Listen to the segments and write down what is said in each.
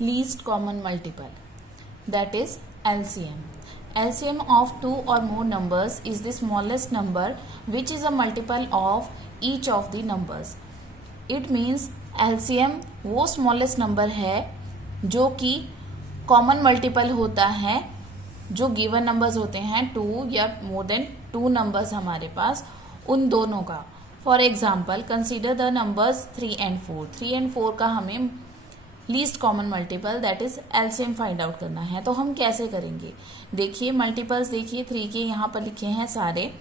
least common multiple, that is LCM. LCM of two or more numbers is the smallest number which is a multiple of each of the numbers. It means LCM वो smallest number है जो कि common multiple होता है जो given numbers होते हैं to या मोर देन टू नंबर्स हमारे पास, उन दोनों का. For example consider the numbers 3 and 4. 3 and 4 का हमें least common multiple that is LCM find out करना है. तो हम कैसे करेंगे? देखिए मल्टीपल्स देखिए 3 के यहाँ पर लिखे हैं सारे,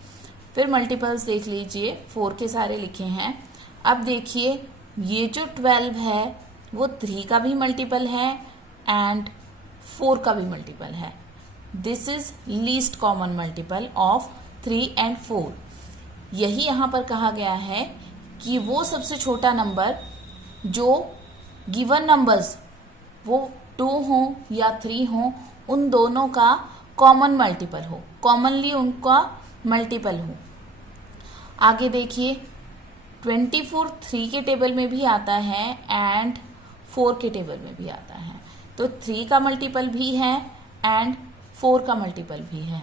फिर मल्टीपल्स देख लीजिए 4 के सारे लिखे हैं. अब देखिए ये जो 12 है वो 3 का भी मल्टीपल है एंड 4 का भी मल्टीपल है. This is least common multiple of 3 and 4. यही यहाँ पर कहा गया है कि वो सबसे छोटा नंबर जो गिवन नंबर्स वो 2 हो या 3 हो, उन दोनों का कॉमन मल्टीपल हो, कॉमनली उनका मल्टीपल हो. आगे देखिए 24 3 के टेबल में भी आता है एंड 4 के टेबल में भी आता है. तो 3 का मल्टीपल भी है एंड 4 का मल्टीपल भी है.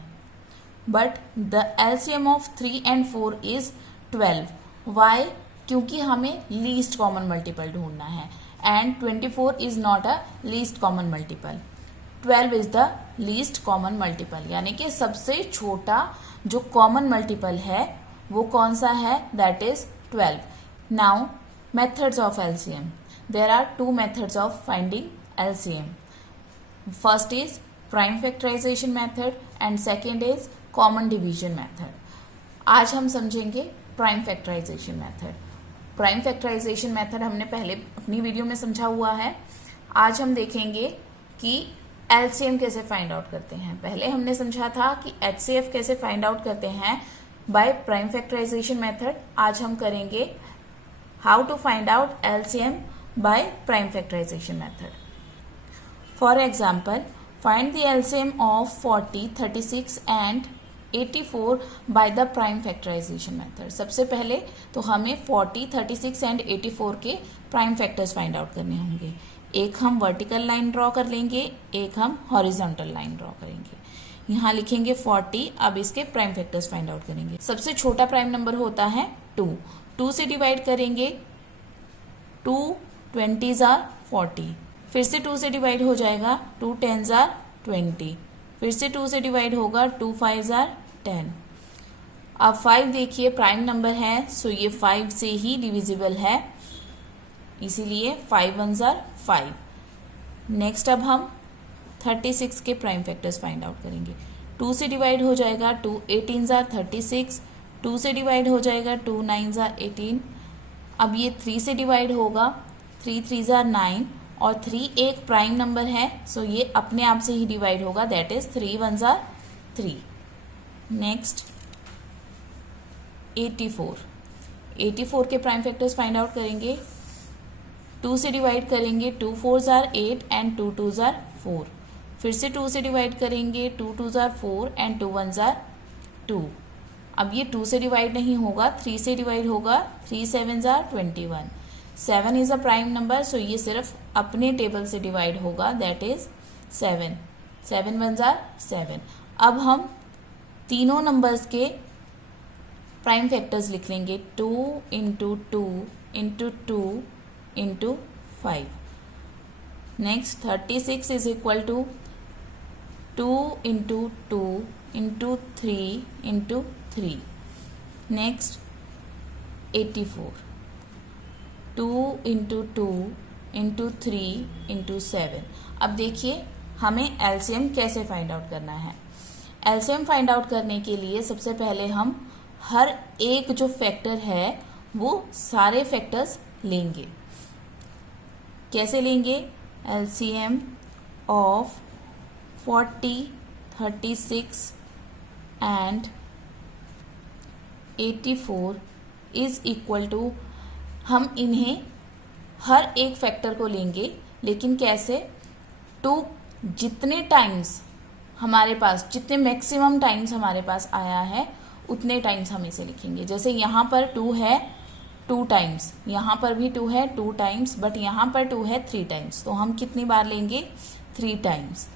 But the LCM of 3 and 4 is 12. Why? क्योंकि हमें लीस्ट कॉमन मल्टीपल ढूंढना है and 24 is not a least common multiple. 12 is the least common multiple, यानी कि सबसे छोटा जो कॉमन मल्टीपल है वो कौन सा है? That is 12. Now methods of LCM. There are 2 methods of finding LCM. First is prime factorization method and second is common division method. आज हम समझेंगे prime factorization method. Prime factorization method हमने पहले अपनी वीडियो में समझा हुआ है. आज हम देखेंगे कि एलसीएम कैसे फाइंड आउट करते हैं. पहले हमने समझा था कि एचसीएफ कैसे फाइंड आउट करते हैं बाय प्राइम फैक्टराइजेशन मेथड. आज हम करेंगे how to find out LCM by prime factorization method. For example find the LCM of 40, 36 and 84 by the prime factorization method. सबसे पहले तो हमें 40, 36 and 84 के प्राइम फैक्टर्स फाइंड आउट करने होंगे. एक हम वर्टिकल लाइन ड्रॉ कर लेंगे, एक हम हॉरिजॉन्टल लाइन ड्रॉ करेंगे. यहाँ लिखेंगे 40. अब इसके प्राइम फैक्टर्स फाइंड आउट करेंगे. सबसे छोटा प्राइम नंबर होता है 2. 2 से डिवाइड करेंगे 2 20s are 40. फिर से 2 से डिवाइड हो जाएगा 2 10s are 20. फिर से 2 से डिवाइड होगा 2 5s are 10. अब 5 देखिए प्राइम नंबर है, सो ये 5 से ही डिविजिबल है, इसीलिए 5 1s are 5. नेक्स्ट अब हम 36 के प्राइम फैक्टर्स फाइंड आउट करेंगे. 2 से डिवाइड हो जाएगा 2 18s are 36. 2 से डिवाइड हो जाएगा 2 9s are 18. अब ये 3 से डिवाइड होगा 3 3s are 9 और 3 एक प्राइम नंबर है, सो ये अपने आप से ही डिवाइड होगा, that is 3 1s are 3. Next 84. 84 के प्राइम फैक्टर्स फाइंड आउट करेंगे. 2 से डिवाइड करेंगे 2 4s are 8 and 2 2s are 4. फिर से 2 से डिवाइड करेंगे 2 2s are 4 and 2 1s are 2. अब ये 2 से डिवाइड नहीं होगा, 3 से डिवाइड होगा, 3 7s are 21. 7 is a prime number, so ये सिर्फ अपने टेबल से डिवाइड होगा, दैट इज 7. 7 1s are 7. अब हम तीनों नंबर्स के प्राइम फैक्टर्स लिख लेंगे 2 into 2 into 2 into 5. Next 36 is equal to 2 into 2 into 3 into 3. Next 84. 2 into 2 into 3 into 7. अब देखिए हमें एलसीएम कैसे फाइंड आउट करना है. एलसीएम फाइंड आउट करने के लिए सबसे पहले हम हर एक जो फैक्टर है वो सारे फैक्टर्स लेंगे. कैसे लेंगे? LCM of 40, 36 and 84 is equal to, हम इन्हें हर एक फैक्टर को लेंगे, लेकिन कैसे? 2 जितने टाइम्स हमारे पास, जितने मैक्सिमम टाइम्स हमारे पास आया है उतने टाइम्स हम इसे लिखेंगे. जैसे यहाँ पर 2 है, 2 टाइम्स, यहाँ पर भी 2 है 2 टाइम्स, बट यहाँ पर 2 है 3 टाइम्स, तो हम कितनी बार लेंगे 3 टाइम्स,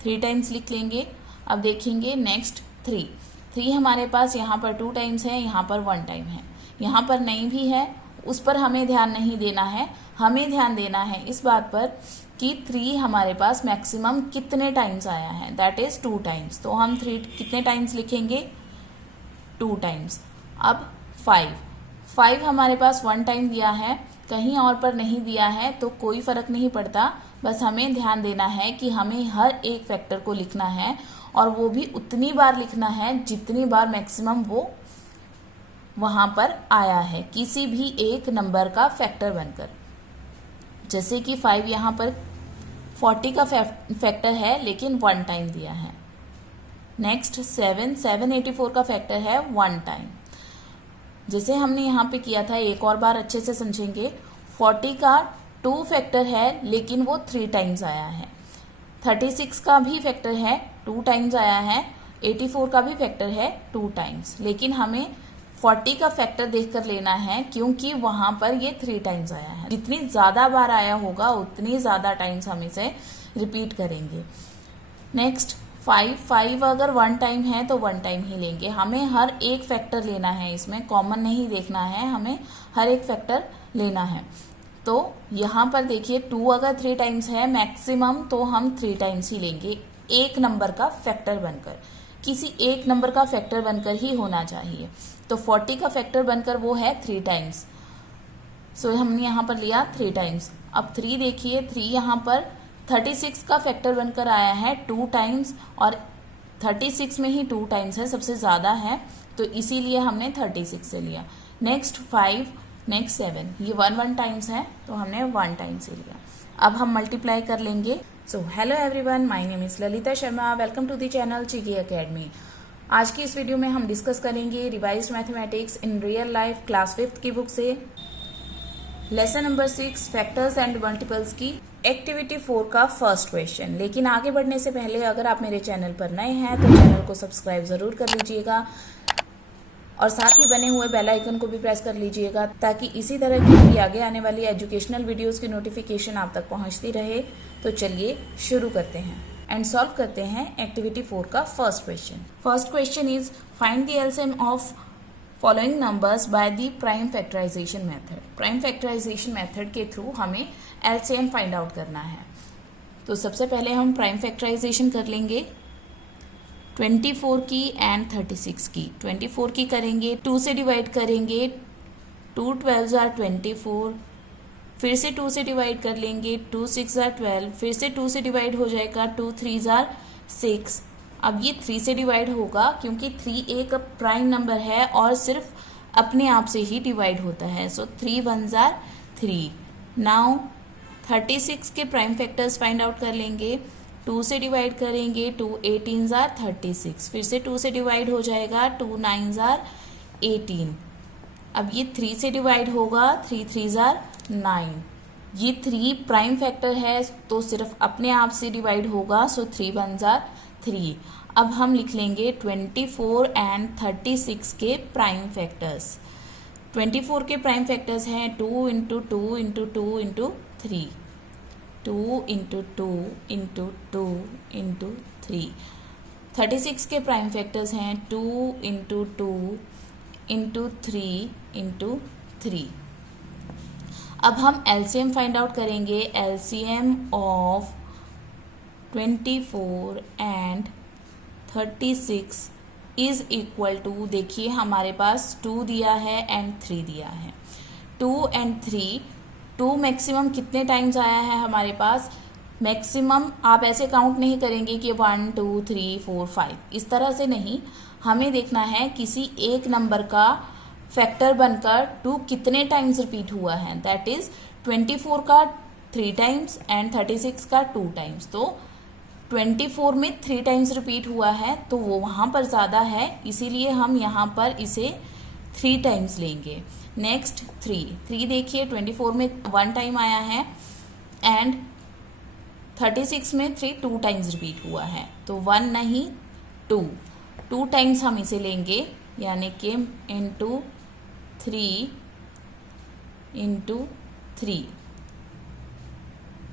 3 टाइम्स लिख लेंगे। अब देखेंगे नेक्स्ट 3 हमारे पास यहाँ पर 2 टाइम्स है, यहाँ पर 1 टाइम है, यहाँ पर नहीं भी है, उस पर हमें ध्यान नहीं देना है। हमें ध्यान देना है इस बात पर कि 3 हमारे पास मैक्सिमम कितने टाइम्स आया है, दैट इज 2 टाइम्स। तो हम 3 कितने टाइम्स लिखेंगे 2 टाइम्स। अब 5 हमारे पास 1 टाइम दिया है, कहीं और पर नहीं दिया है, तो कोई फर्क नहीं पड़ता, बस हमें ध्यान देना है कि हमें हर एक फैक्टर को लिखना है और वो भी उतनी बार लिखना है जितनी बार मैक्सिमम वो वहाँ पर आया है किसी भी एक नंबर का फैक्टर बनकर। जैसे कि 5 यहाँ पर 40 का फैक्टर है लेकिन 1 टाइम दिया है। नेक्स्ट 784 का फैक्टर है 1 टाइम। जैसे हमने यहाँ पे किया था, एक और बार अच्छे से समझेंगे। 40 का 2 फैक्टर है लेकिन वो 3 टाइम्स आया है। 36 का भी फैक्टर है 2 टाइम्स आया है। 84 का भी फैक्टर है 2 टाइम्स, लेकिन हमें 40 का फैक्टर देखकर लेना है क्योंकि वहां पर ये 3 टाइम्स आया है। जितनी ज्यादा बार आया होगा उतनी ज्यादा टाइम्स हम इसे रिपीट करेंगे। नेक्स्ट 5 अगर 1 टाइम है तो 1 टाइम ही लेंगे। हमें हर एक फैक्टर लेना है, इसमें कॉमन नहीं देखना है, हमें हर एक फैक्टर लेना है। तो यहाँ पर देखिए 2 अगर 3 टाइम्स है मैक्सिमम, तो हम 3 टाइम्स ही लेंगे। एक नंबर का फैक्टर बनकर, किसी एक नंबर का फैक्टर बनकर ही होना चाहिए। तो 40 का फैक्टर बनकर वो है 3 टाइम्स, सो हमने यहाँ पर लिया 3 टाइम्स। अब 3 देखिए, 3 यहाँ पर 36 का फैक्टर बनकर आया है 2 टाइम्स, और 36 में ही 2 टाइम्स है, सबसे ज़्यादा है, तो इसीलिए हमने 36 से लिया। नेक्स्ट 5, नेक्स्ट 7, ये 1 टाइम्स है तो हमने 1 टाइम से लिया। अब हम मल्टीप्लाई कर लेंगे। So hello everyone, my name is Lalita Sharma, welcome to the channel Chigi academy. आज की इस वीडियो में हम डिस्कस करेंगे revised mathematics in real life class 5th की बुक से lesson number 6 factors and multiples की एक्टिविटी 4 का फर्स्ट क्वेश्चन। लेकिन आगे बढ़ने से पहले अगर आप मेरे चैनल पर नए हैं तो चैनल को सब्सक्राइब जरूर कर लीजिएगा और साथ ही बने हुए बेल आइकन को भी प्रेस कर लीजिएगा ताकि इसी तरह की आगे आने वाली एजुकेशनल वीडियोस की नोटिफिकेशन आप तक पहुंचती रहे। तो चलिए शुरू करते हैं एंड सॉल्व करते हैं एक्टिविटी 4 का first question. First question is find the LCM of following numbers by the prime factorization method. Prime factorization method के थ्रू हमें एलसीएम फाइंड आउट करना है। तो सबसे पहले हम प्राइम फैक्टराइजेशन कर लेंगे 24 की एंड 36 की। 24 की करेंगे, 2 से डिवाइड करेंगे, 2 12 are 24, फिर से 2 से डिवाइड कर लेंगे, 2 6 are 12, फिर से 2 से डिवाइड हो जाएगा, 2 3 are 6। अब ये 3 से डिवाइड होगा क्योंकि 3 एक प्राइम नंबर है और सिर्फ अपने आप से ही डिवाइड होता है। सो 3 1s are 3। नाउ 36 के प्राइम फैक्टर्स फाइंड आउट कर लेंगे। 2 से डिवाइड करेंगे, 2 18s are 36, फिर से 2 से डिवाइड हो जाएगा, 2 9s are 18। अब ये 3 से डिवाइड होगा, 3 3s are 9। ये 3 प्राइम फैक्टर है तो सिर्फ अपने आप से डिवाइड होगा, सो 3 1s are 3। अब हम लिख लेंगे 24 एंड 36 के प्राइम फैक्टर्स। 24 के प्राइम फैक्टर्स हैं 2 into 2 into 2 into 3, 2 into 2 into 2 into 3। 36 के प्राइम फैक्टर्स हैं 2 इंटू 2 इंटू 3 इंटू 3। अब हम एलसीएम फाइंड आउट करेंगे। LCM of 24 and 36 is equal to, देखिए हमारे पास 2 दिया है एंड 3 दिया है। 2 एंड 3, 2 मैक्सिमम कितने टाइम्स आया है हमारे पास? मैक्सिमम आप ऐसे काउंट नहीं करेंगे कि 1 2 3 4 5, इस तरह से नहीं, हमें देखना है किसी एक नंबर का फैक्टर बनकर 2 कितने टाइम्स रिपीट हुआ है। दैट इज 24 का 3 टाइम्स एंड 36 का 2 टाइम्स। तो 24 में 3 टाइम्स रिपीट हुआ है तो वो वहाँ पर ज़्यादा है, इसीलिए हम यहाँ पर इसे 3 टाइम्स लेंगे। नेक्स्ट 3 देखिए 24 में 1 टाइम आया है एंड 36 में 3 2 टाइम्स रिपीट हुआ है, तो 1 नहीं 2 टाइम्स हम इसे लेंगे, यानी कि इंटू 3 इंटू 3।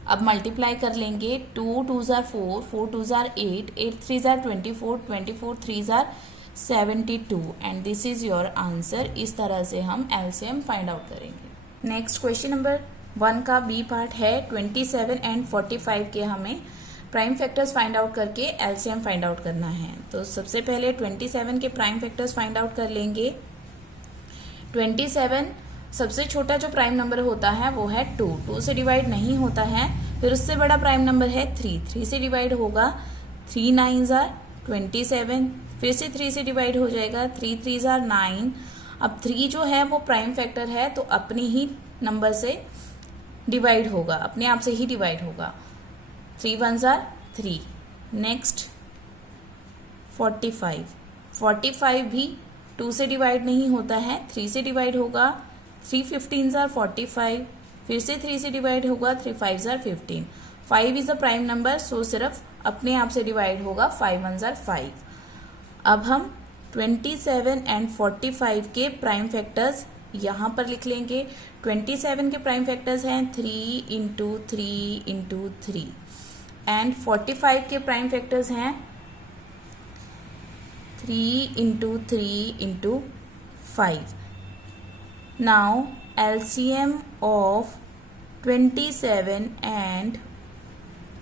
अब मल्टीप्लाई कर लेंगे, 2 2 ज़ार 4, 4 2 ज़ार 8, 8 3 ज़ार 24, 24 3 ज़ार 72 and this is your answer. इस तरह से हम एलसीएम फाइंड आउट करेंगे। नेक्स्ट क्वेश्चन नंबर 1 का बी पार्ट है। 27 एंड 45 के हमें प्राइम फैक्टर्स फाइंड आउट करके एलसीएम फाइंड आउट करना है। तो सबसे पहले 27 के प्राइम फैक्टर्स फाइंड आउट कर लेंगे। 27 सबसे छोटा जो प्राइम नंबर होता है वो है 2, 2 से डिवाइड नहीं होता है। फिर उससे बड़ा प्राइम नंबर है 3, 3 से डिवाइड होगा, 3 9 ज़ार 27, फिर से 3 से डिवाइड हो जाएगा, 3 3 ज़ार 9। अब 3 जो है वो प्राइम फैक्टर है तो अपने ही नंबर से डिवाइड होगा, अपने आप से ही डिवाइड होगा, 3 1 ज़ार 3। नेक्स्ट 45, 45 भी 2 से डिवाइड नहीं होता है, 3 से डिवाइड होगा, 3 15 ज़ार 45, फिर से 3 से डिवाइड होगा, 3 5 ज़ार 15। 5 इज अ प्राइम नंबर सो सिर्फ अपने आप से डिवाइड होगा, 5 1 ज़ार 5। अब हम 27 एंड 45 के प्राइम फैक्टर्स यहाँ पर लिख लेंगे। 27 के प्राइम फैक्टर्स हैं 3 इंटू 3 इंटू 3 एंड 45 के प्राइम फैक्टर्स हैं 3 into 3 into 5। Now LCM of 27 and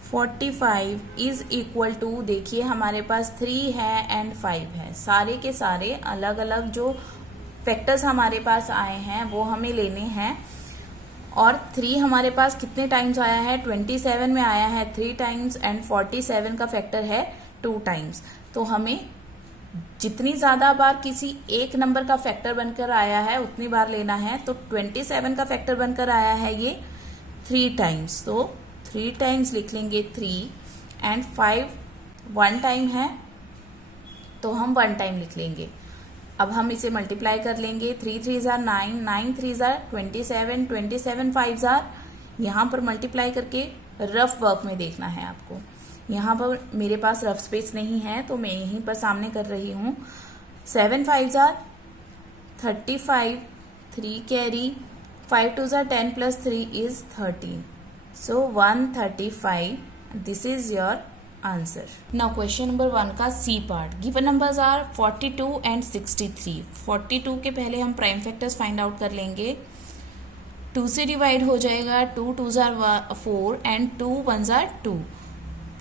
45 is equal to, देखिए हमारे पास 3 है एंड 5 है, सारे के सारे अलग अलग जो फैक्टर्स हमारे पास आए हैं वो हमें लेने हैं। और 3 हमारे पास कितने टाइम्स आया है, 27 में आया है 3 टाइम्स एंड 47 का फैक्टर है 2 टाइम्स। तो हमें जितनी ज़्यादा बार किसी एक नंबर का फैक्टर बनकर आया है उतनी बार लेना है। तो 27 का फैक्टर बनकर आया है ये 3 टाइम्स, तो 3 टाइम्स लिख लेंगे 3 एंड 5 1 टाइम है तो हम 1 टाइम लिख लेंगे। अब हम इसे मल्टीप्लाई कर लेंगे, 3 3 ज़ार 9, 9 3 ज़ार 27, 27 5 ज़ार। यहाँ पर मल्टीप्लाई करके रफ वर्क में देखना है आपको। यहाँ पर मेरे पास रफ स्पेस नहीं है तो मैं यहीं पर सामने कर रही हूँ। 7 5 ज़ार 35, 3 कैरी, 5 2 ज़ार 10 plus 3 is 13, so 135। This is your answer. Now question number 1 का C part. Given numbers are 42 and 63। 42 के पहले हम प्राइम फैक्टर्स फाइंड आउट कर लेंगे। 2 से डिवाइड हो जाएगा, 2 2 ज़ार 4 एंड 2 1 ज़ार 2।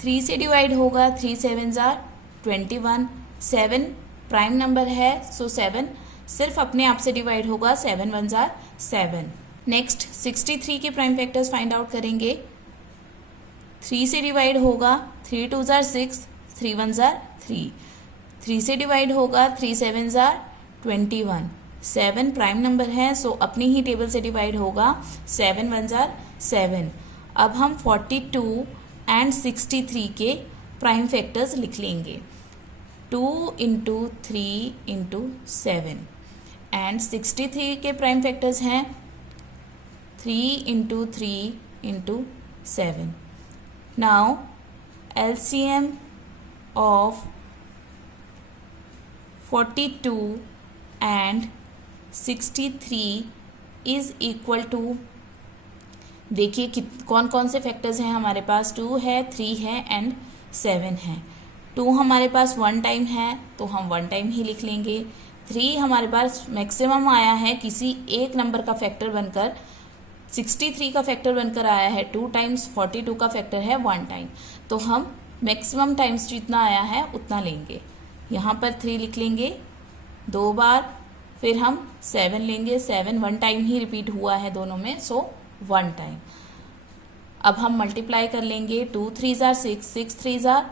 3 से डिवाइड होगा, 3 7 ज़ार 21। 7 प्राइम नंबर है सो 7 सिर्फ अपने आप से डिवाइड होगा, 7 1 ज़ार 7। नेक्स्ट 63 के प्राइम फैक्टर्स फाइंड आउट करेंगे। 3 से डिवाइड होगा, 3 2 ज़ार 6, 3 1 ज़ार 3। 3 से डिवाइड होगा, 3 7 ज़ार 21। 7 प्राइम नंबर है सो अपनी ही टेबल से डिवाइड होगा, 7 1 ज़ार 7। अब हम 42 एंड 63 के प्राइम फैक्टर्स लिख लेंगे। 2 इंटू 3 इंटू 7 एंड 63 के प्राइम फैक्टर्स हैं 3 into 3 into 7। Now LCM of 42 and 63 is equal to, देखिए कौन कौन से फैक्टर्स हैं हमारे पास, 2 है, 3 है एंड 7 है। 2 हमारे पास 1 टाइम है तो हम 1 टाइम ही लिख लेंगे। 3 हमारे पास मैक्सिमम आया है किसी एक नंबर का फैक्टर बनकर, 63 का फैक्टर बनकर आया है 2 टाइम्स, 42 का फैक्टर है 1 टाइम, तो हम मैक्सिमम टाइम्स जितना आया है उतना लेंगे। यहाँ पर 3 लिख लेंगे 2 बार, फिर हम 7 लेंगे, 7 1 टाइम ही रिपीट हुआ है दोनों में, सो 1 टाइम। अब हम मल्टीप्लाई कर लेंगे, 2 3 ज़ार 6, 6 3 ज़ार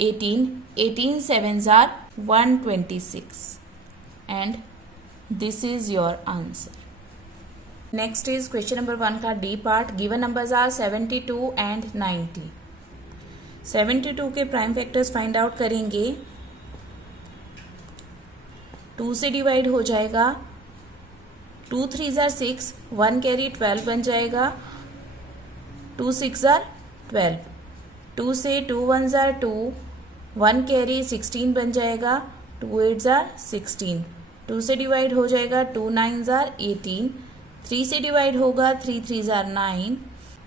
18, 18 7 ज़ार 126 and this is your answer. Next is question number 1 का D part. Given numbers are 72 and 90। 72 के प्राइम फैक्टर्स फाइंड आउट करेंगे। 2 से डिवाइड हो जाएगा, 2 3 ज़ार 6, 1 कैरी 12 बन जाएगा, 2 6 ज़ार 12, 2 से 2 1 ज़ार 2, 1 कैरी 16 बन जाएगा, 2 8 ज़ार 16, 2 से डिवाइड हो जाएगा 2 9 जार 18, 3 से डिवाइड होगा 3 3 जार 9,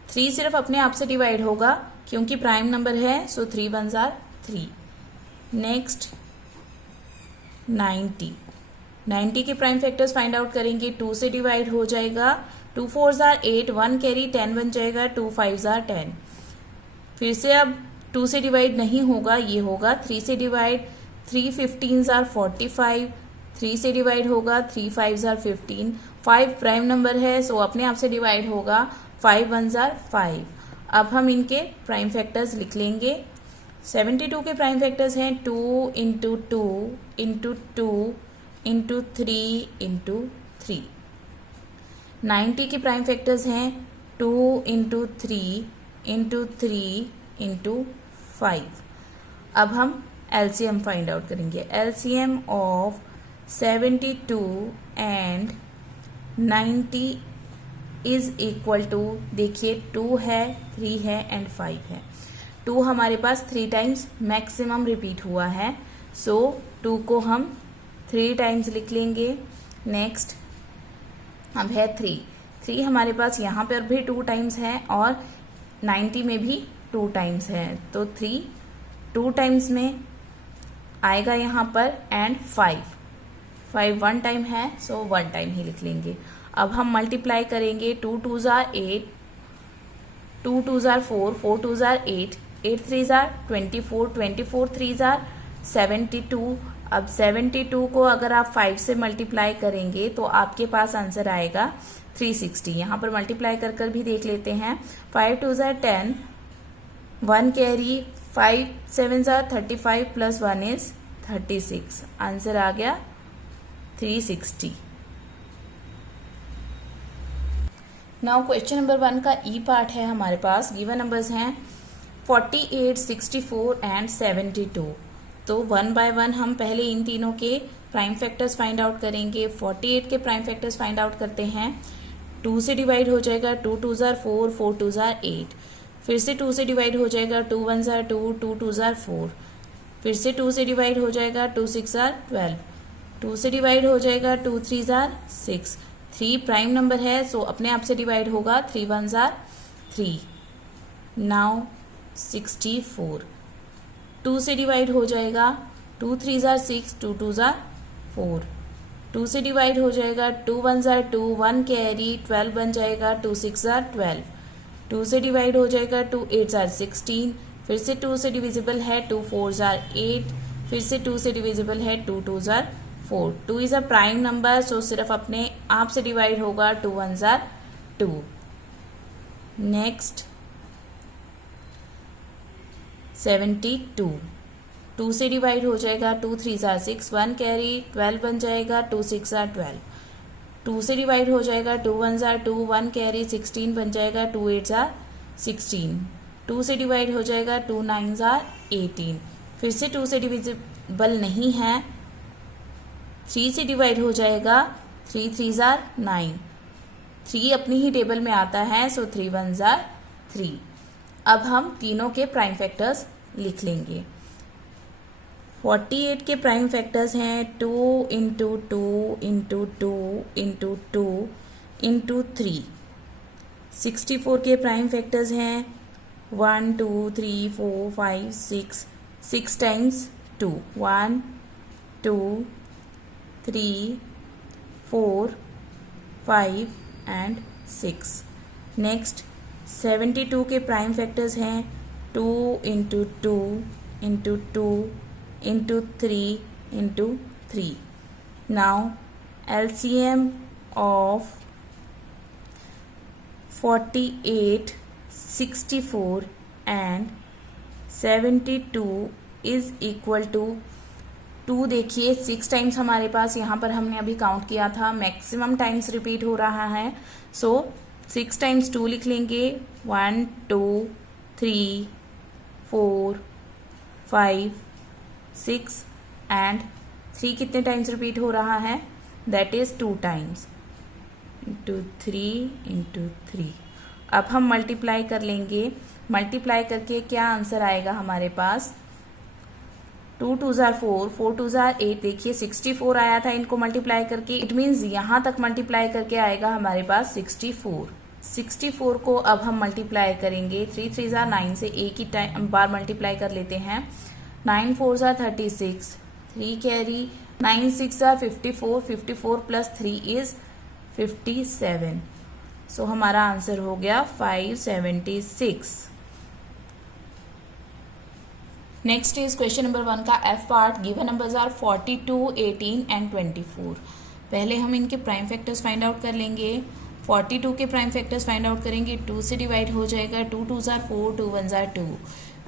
3 सिर्फ अपने आप से डिवाइड होगा क्योंकि प्राइम नंबर है, सो 3 1 जार 3। नेक्स्ट 90 के प्राइम फैक्टर्स फाइंड आउट करेंगे। 2 से डिवाइड हो जाएगा 2 4 जार 8, 1 कैरी 10 बन जाएगा, 2 5 जार 10। फिर से अब 2 से डिवाइड नहीं होगा, ये होगा 3 से डिवाइड 3 15 जार 45, 3 से डिवाइड होगा 3 5 जार 15, 5 प्राइम नंबर है सो अपने आप से डिवाइड होगा 5 1 जार 5। अब हम इनके प्राइम फैक्टर्स लिख लेंगे। 72 के प्राइम फैक्टर्स हैं 2 इंटू 2 इंटू 2 इंटू 3 इंटू 3। 90 के प्राइम फैक्टर्स हैं 2 इंटू 3 इंटू 3 इंटू 5। अब हम एलसीएम फाइंड आउट करेंगे। LCM of 72 and 90 is equal to, देखिए 2 है, 3 है एंड 5 है। 2 हमारे पास 3 टाइम्स मैक्सिमम रिपीट हुआ है, सो 2 को हम 3 टाइम्स लिख लेंगे। नेक्स्ट अब है 3 हमारे पास यहाँ पर भी 2 टाइम्स है और 90 में भी 2 टाइम्स है, तो 3 2 टाइम्स में आएगा यहाँ पर एंड 5 1 टाइम है, सो 1 टाइम ही लिख लेंगे। अब हम मल्टीप्लाई करेंगे। 2 2 jar 8, 2 2 jar 4, 4 2 jar 8, 8 3 jar 24, 24 3 jar 72। अब 72 को अगर आप 5 से मल्टीप्लाई करेंगे तो आपके पास आंसर आएगा 360। यहाँ पर मल्टीप्लाई कर कर भी देख लेते हैं। 5 2 जार 10, 1 कैरी, 5 7 जार 35 प्लस 1 इज 36। आंसर आ गया 360। नाउ क्वेश्चन नंबर 1 का ई पार्ट है हमारे पास। गिवन नंबर्स हैं 48, 64 एंड 72। तो 1 बाय 1 हम पहले इन तीनों के प्राइम फैक्टर्स फाइंड आउट करेंगे। 48 के प्राइम फैक्टर्स फाइंड आउट करते हैं। 2 से डिवाइड हो जाएगा 2 2 जार 4, 4 2 जार 8। फिर से 2 से डिवाइड हो जाएगा 2 1 जार 2, 2 2 जार 4। फिर से 2 से डिवाइड हो जाएगा 2 6 जार 12। 2 से डिवाइड हो जाएगा 2 3 जार 6। 3 प्राइम नंबर है सो अपने आप से डिवाइड होगा 3 1 जार 3। नाउ 64। 2 से डिवाइड हो जाएगा 2 3 जार 6, 2 2 जार 4। 2 से डिवाइड हो जाएगा 2 1 जार 2, 1 कैरी 12 बन जाएगा, 2 6 जार 12। 2 से डिवाइड हो जाएगा 2 8 जार 16। फिर से 2 से डिविजिबल है 2 4 जार 8। फिर से 2 से डिविजिबल है 2 2 jar 4। 2 is a prime number सो सिर्फ अपने आप से डिवाइड होगा 2 1 जार 2। नेक्स्ट 72। 2 से डिवाइड हो जाएगा 2 3 जार 6, 1 कैरी 12 बन जाएगा, 2 6 जार 12। 2 से डिवाइड हो जाएगा 2 1 जार 2, 1 कैरी 16 बन जाएगा, 2 8 जार 16। 2 से डिवाइड हो जाएगा 2 9 जार 18। फिर से 2 से डिविजिबल नहीं है। 3 से डिवाइड हो जाएगा 3 3 जार 9। 3 अपनी ही टेबल में आता है सो 3 1 जार 3। अब हम तीनों के प्राइम फैक्टर्स लिख लेंगे। 48 के प्राइम फैक्टर्स हैं 2 इंटू 2 इंटू 2 इंटू 2 इंटू 3। 64 के प्राइम फैक्टर्स हैं 1 2 3 4 5 6, 6 टाइम्स 2, 1 2 3 4 5 एंड 6। नेक्स्ट 72 के प्राइम फैक्टर्स हैं 2 into 2 into 2 into 3 into 3। Now LCM of 48, 64 and 72 is equal to 2। देखिए 6 टाइम्स हमारे पास यहाँ पर हमने अभी काउंट किया था, मैक्सिमम टाइम्स रिपीट हो रहा है सो 6 टाइम्स 2 लिख लेंगे। 1 2 3 4 5 6 एंड 3 कितने टाइम्स रिपीट हो रहा है, that is 2 times, into 3 into 3। अब हम मल्टीप्लाई कर लेंगे। मल्टीप्लाई करके क्या आंसर आएगा हमारे पास 2 2 जार 4, 4 2 जार 8, देखिए 64 आया था इनको मल्टीप्लाई करके, इट मीन्स यहाँ तक मल्टीप्लाई करके आएगा हमारे पास 64। 64 को अब हम मल्टीप्लाई करेंगे, 3 3 जार 9 से एक ही टाइम बार मल्टीप्लाई कर लेते हैं। 9 4 jar 36, 3 carry, 9 6 jar 54, 54 plus 3 is 57। सो हमारा आंसर हो गया 576। नेक्स्ट इज क्वेश्चन नंबर 1 का F part. Given numbers are 42, 18 and 24। पहले हम इनके प्राइम फैक्टर्स फाइंड आउट कर लेंगे। 42 के प्राइम फैक्टर्स फाइंड आउट करेंगे, 2 से डिवाइड हो जाएगा, 2 2 जार 4, 2 1 जार 2।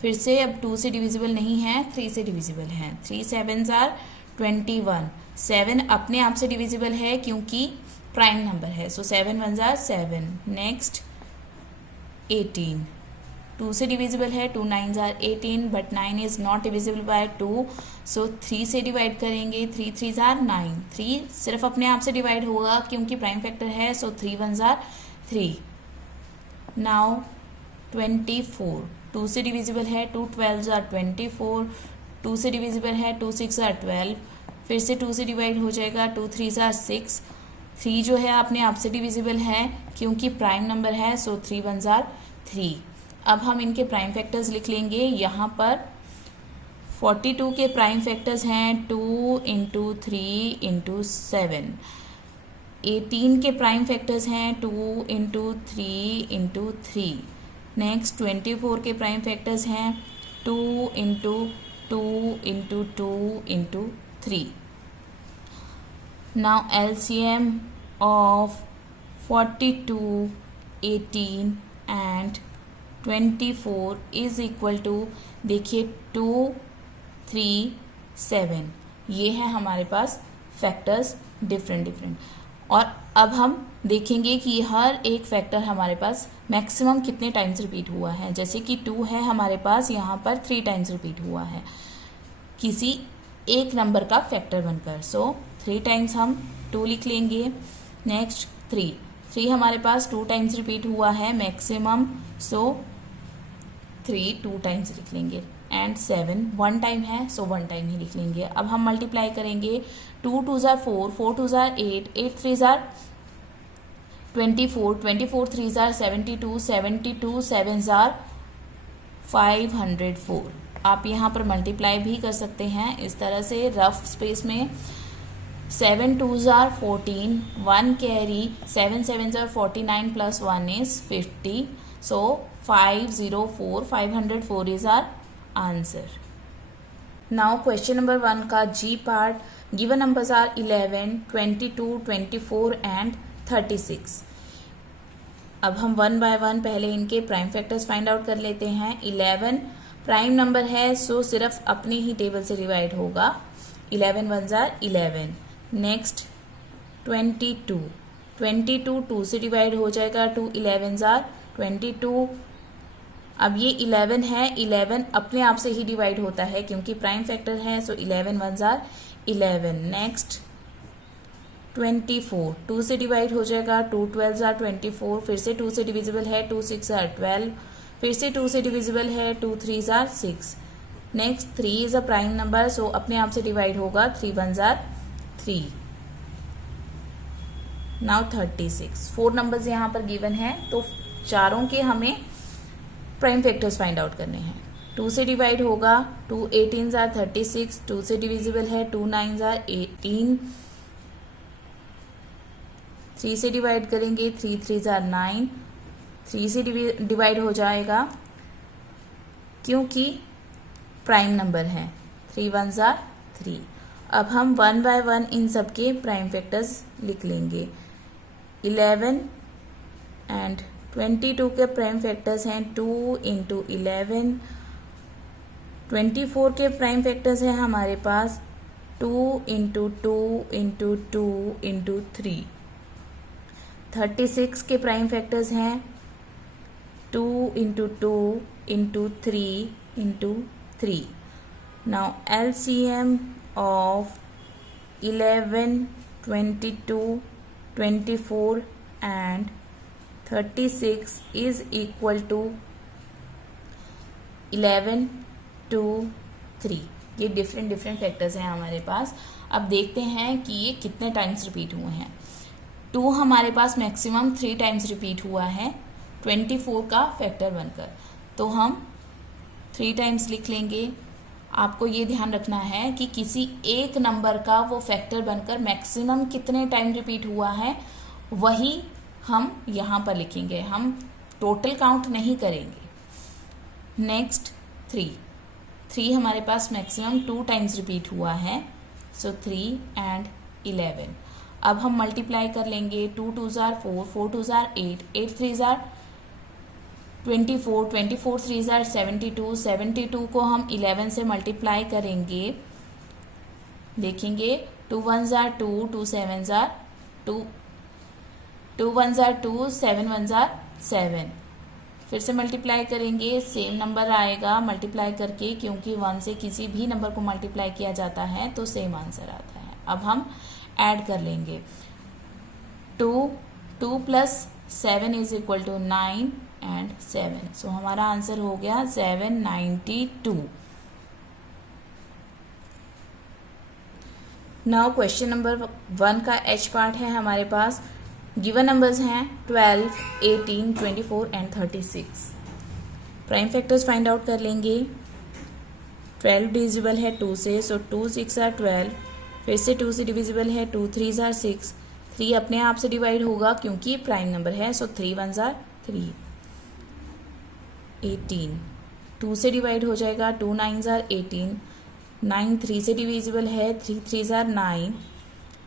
फिर से अब 2 से डिविजिबल नहीं है, 3 से डिविजिबल है, 3 7 जार 21। 7 अपने आप से डिविजिबल है क्योंकि प्राइम नंबर है, सो 7 1 जार 7। नेक्स्ट 18, 2 से डिविजिबल है, 2 9 jar 18, but 9 is not divisible by 2, सो 3 से डिवाइड करेंगे, 3 3 जार 9। 3 सिर्फ अपने आप से डिवाइड होगा क्योंकि प्राइम फैक्टर है, सो 3 1 जार 3। नाउ 24, 2 से डिविजिबल है, 2 12 जार 24, 2 से डिविजिबल है, 2 6 जार 12। फिर से 2 से डिवाइड हो जाएगा, 2 3 जार 6। 3 जो है अपने आप से डिविजिबल है क्योंकि प्राइम नंबर है, सो 3 1 जार 3। अब हम इनके प्राइम फैक्टर्स लिख लेंगे। यहाँ पर 42 के प्राइम फैक्टर्स हैं 2 इंटू 3 इंटू 7। 18 के प्राइम फैक्टर्स हैं 2 इंटू 3 इंटू 3। नेक्स्ट 24 के प्राइम फैक्टर्स हैं 2 into 2 into 2 into 3। Now LCM of 42, 18 and 24 is equal to, देखिए 2 3 7। ये है हमारे पास फैक्टर्स डिफरेंट। और अब हम देखेंगे कि हर एक फैक्टर हमारे पास मैक्सिमम कितने टाइम्स रिपीट हुआ है। जैसे कि 2 है हमारे पास, यहाँ पर 3 टाइम्स रिपीट हुआ है किसी एक नंबर का फैक्टर बनकर, सो 3 टाइम्स हम 2 लिख लेंगे। नेक्स्ट 3 हमारे पास 2 टाइम्स रिपीट हुआ है मैक्सिमम, सो 3 2 टाइम्स लिख लेंगे। एंड 7 1 टाइम है, सो 1 टाइम ही लिख लेंगे। अब हम मल्टीप्लाई करेंगे, 2 2 jar 4, 4 2 jar 8, 8 3 jar 24, 24 3 jar 72, 72 7 jar 504। आप यहाँ पर मल्टीप्लाई भी कर सकते हैं इस तरह से रफ स्पेस में। 7 2 jar 14, 1 carry, 7 7 jar 49 plus 1 is 50, so 504, 504 is our answer. Now question number 1 का G part. Given numbers are 11, 22, 24 and 36. अब हम 1 by 1 पहले इनके प्राइम फैक्टर्स फाइंड आउट कर लेते हैं। 11 प्राइम नंबर है, सो सिर्फ अपने ही टेबल से डिवाइड होगा। 11 1 जार 11। नेक्स्ट 22, 22 2 से डिवाइड हो जाएगा, 2 11 जार 22। अब ये 11 है, 11 अपने आप से ही डिवाइड होता है क्योंकि प्राइम फैक्टर है, सो 11 1 जार 11। नेक्स्ट 24, 2 से डिवाइड हो जाएगा, 2 12 जार 24। फिर से 2 से डिविजिबल है, 2 6 जार 12। फिर से 2 से डिविजिबल है, 2 3 जार 6। Next 3 is a prime number, so अपने आप से डिवाइड होगा, 3 1 जार 3। नाउ 36, 4 नंबर्स यहाँ पर गिवन है, तो चारों के हमें प्राइम फैक्टर्स फाइंड आउट करने हैं। 2 से डिवाइड होगा, 2 18 जार 36, 2 से डिविजिबल है, 2 9 जार 18। 3 से डिवाइड करेंगे, 3 3 जार 9। 3 से डिवाइड हो जाएगा क्योंकि प्राइम नंबर है, 3 1 जार 3। अब हम 1 by 1 इन सबके प्राइम फैक्टर्स लिख लेंगे। 11 एंड 22 के प्राइम फैक्टर्स हैं 2 इंटू 11। 24 के प्राइम फैक्टर्स हैं हमारे पास 2 इंटू 2 इंटू 2 इंटू 3। 36 के प्राइम फैक्टर्स हैं 2 into 2 into 3 into 3। Now LCM of 11, 22, 24 and 36 is equal to 11 2 3. ये डिफरेंट डिफरेंट फैक्टर्स हैं हमारे पास। अब देखते हैं कि ये कितने टाइम्स रिपीट हुए हैं। 2 हमारे पास मैक्सिमम 3 टाइम्स रिपीट हुआ है 24 का फैक्टर बनकर, तो हम 3 टाइम्स लिख लेंगे। आपको ये ध्यान रखना है कि किसी एक नंबर का वो फैक्टर बनकर मैक्सिमम कितने टाइम रिपीट हुआ है वही हम यहाँ पर लिखेंगे, हम टोटल काउंट नहीं करेंगे। नेक्स्ट 3 हमारे पास मैक्सिमम 2 टाइम्स रिपीट हुआ है, सो 3 एंड 11। अब हम मल्टीप्लाई कर लेंगे। 2 2 जार 4, 4 2 जार 8, 8 3 जार 24, 24 3 जार 72, 72 को हम 11 से मल्टीप्लाई करेंगे। देखेंगे 2 1 जार 2, 2 7 जार 2, 2 1 जार 2, 7 1 जार 7। फिर से मल्टीप्लाई करेंगे, सेम नंबर आएगा मल्टीप्लाई करके, क्योंकि 1 से किसी भी नंबर को मल्टीप्लाई किया जाता है तो सेम आंसर आता है। अब हम ऐड कर लेंगे। 2 plus 7 is equal to 9 and 7, so हमारा आंसर हो गया 792। नाउ क्वेश्चन नंबर 1 का एच पार्ट है हमारे पास। गिवन नंबर्स हैं 12, 18, 24 and 36। Prime factors find out कर लेंगे। 12 डिविजिबल है 2 से, सो 2 6 आर 12। फिर से 2 से डिविजिबल है 2 3 आर 6। 3 अपने आप से डिवाइड होगा क्योंकि ये प्राइम नंबर है, सो 3 1 आर 3। 18 2 से डिवाइड हो जाएगा, 2 9 आर 18। 9 3 से डिविजिबल है, 3 3 आर 9।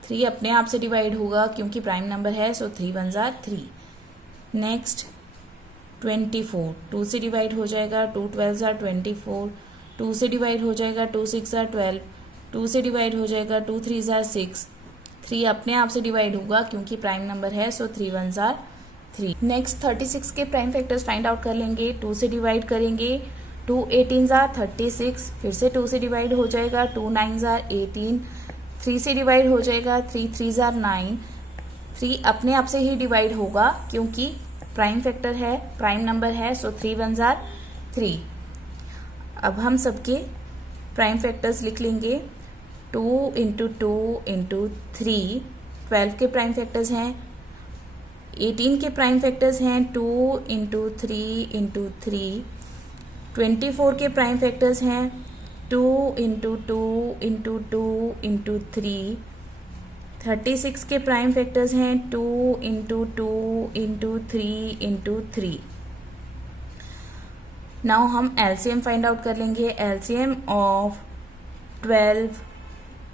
3 अपने आप से डिवाइड होगा क्योंकि प्राइम नंबर है, सो 3 1 आर 3। नेक्स्ट 24 2 से डिवाइड हो जाएगा, 2 12 आर 24। 2 से डिवाइड हो जाएगा, 2 6 आर 12। 2 से डिवाइड हो जाएगा, 2 3 आर 6। 3 अपने आप से डिवाइड होगा क्योंकि प्राइम नंबर है, सो 3 1 आर 3। नेक्स्ट 36 के प्राइम फैक्टर्स फाइंड आउट कर लेंगे। 2 से डिवाइड करेंगे, 2 18 आर 36। फिर से 2 से डिवाइड हो जाएगा, 2 9 आर 18। 3 से डिवाइड हो जाएगा, 3 3 आर 9। 3 अपने आप से ही डिवाइड होगा क्योंकि प्राइम फैक्टर है, प्राइम नंबर है, सो 3 1 आर 3। अब हम सबके प्राइम फैक्टर्स लिख लेंगे। 2 इंटू 2 इंटू 3 12 के प्राइम फैक्टर्स हैं। 18 के प्राइम फैक्टर्स हैं 2 इंटू 3 इंटू 3। 24 के प्राइम फैक्टर्स हैं 2 इंटू 2 इंटू 2 इंटू 3। 36 के प्राइम फैक्टर्स हैं 2 इंटू 2 इंटू 3 इंटू 3। नाउ हम एलसीएम फाइंड आउट कर लेंगे। LCM of 12,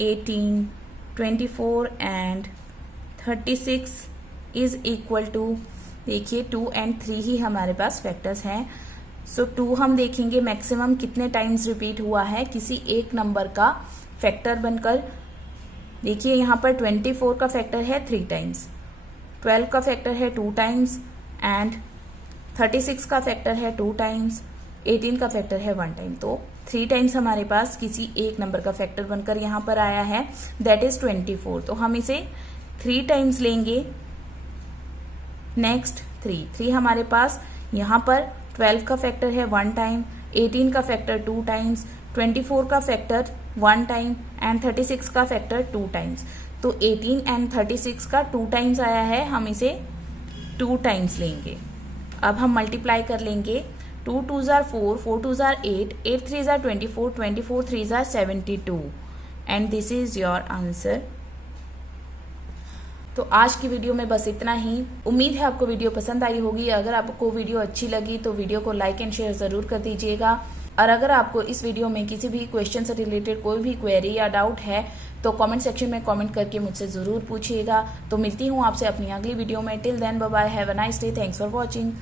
18, 24 and 36 is equal to, देखिए 2 एंड 3 ही हमारे पास फैक्टर्स हैं, सो 2 हम देखेंगे मैक्सिमम कितने टाइम्स रिपीट हुआ है किसी एक नंबर का फैक्टर बनकर। देखिए यहाँ पर 24 का फैक्टर है 3 टाइम्स, 12 का फैक्टर है 2 टाइम्स एंड 36 का फैक्टर है 2 टाइम्स, 18 का फैक्टर है 1 टाइम। तो 3 टाइम्स हमारे पास किसी एक नंबर का फैक्टर बनकर यहाँ पर आया है, दैट इज 24। तो हम इसे 3 टाइम्स लेंगे। नेक्स्ट 3 हमारे पास यहाँ पर 12 का फैक्टर है 1 टाइम, 18 का फैक्टर 2 टाइम्स, 24 का फैक्टर 1 टाइम एंड 36 का फैक्टर 2 टाइम्स। तो 18 एंड 36 का 2 टाइम्स आया है, हम इसे 2 टाइम्स लेंगे। अब हम मल्टीप्लाई कर लेंगे। 2 2 jar 4, 4 2 jar 8, 8 3 jar 24, 24 3 jar 72 and this is your answer. तो आज की वीडियो में बस इतना ही। उम्मीद है आपको वीडियो पसंद आई होगी। अगर आपको वीडियो अच्छी लगी तो वीडियो को लाइक एंड शेयर जरूर कर दीजिएगा। और अगर आपको इस वीडियो में किसी भी क्वेश्चन से रिलेटेड कोई भी क्वेरी या डाउट है तो कमेंट सेक्शन में कमेंट करके मुझसे जरूर पूछिएगा। तो मिलती हूँ आपसे अपनी अगली वीडियो में। Till then bye bye, have a nice day, thanks for watching.